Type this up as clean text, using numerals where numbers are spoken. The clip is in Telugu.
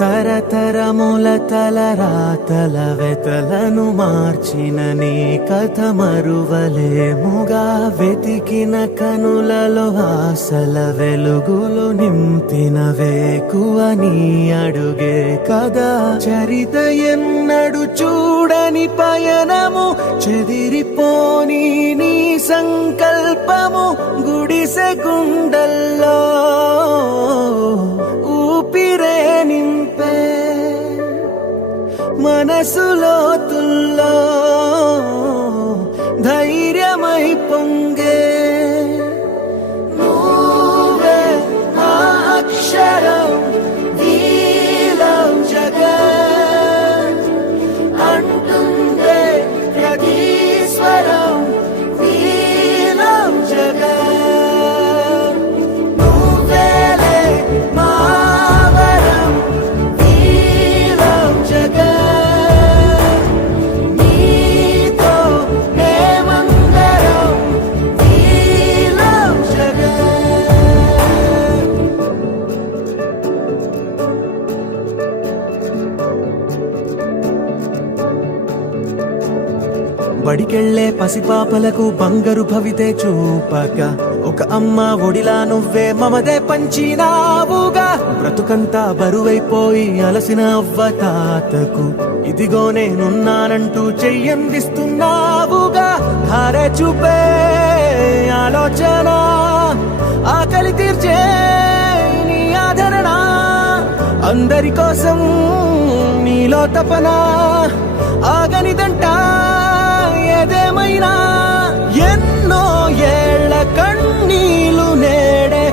తరతరముల తలరాతల వెతలను మార్చిన నీ కథ మరువలేముగా. వెతికిన కనులలో ఆశల వెలుగులు నింపిన వేకువ నీ అడుగే కదా. చరిత ఎన్నడు చూడని పయనము, చెదిరిపోని నీ సంకల్పము. గుడిసె గుండల్లో ఊపిరే నింపే, మనసులో తుల్లో ధైర్యమై పొంగే. నువ్వే నా అక్షరం, నీలం జగత్ అంటుందే ప్రతి స్వరం. నీలం జగత్ నువ్వేలే మా వరం. నీలం జగత్ నీతో మేమందరం. నీలం జగత్. బడికెళ్లే పసిపాపలకు బంగారు భవితే చూపక, ఒక అమ్మ ఒడిలా నువ్వే మమదే పంచినావుగా. బ్రతుకంతా బరువైపోయి అలసిన అవ్వ తాతకు ఇదిగో నేనున్నానంటూ చెయ్యందిస్తున్నావుగా. ధారే చూపే ఆలోచన, ఆకలి తీర్చే నీ ఆదరణ. అందరి కోసం నీలో తపన, ఆగనిదంట ఏదేమైనా. ఎన్నో ఏళ్ల కన్నీలు నేడే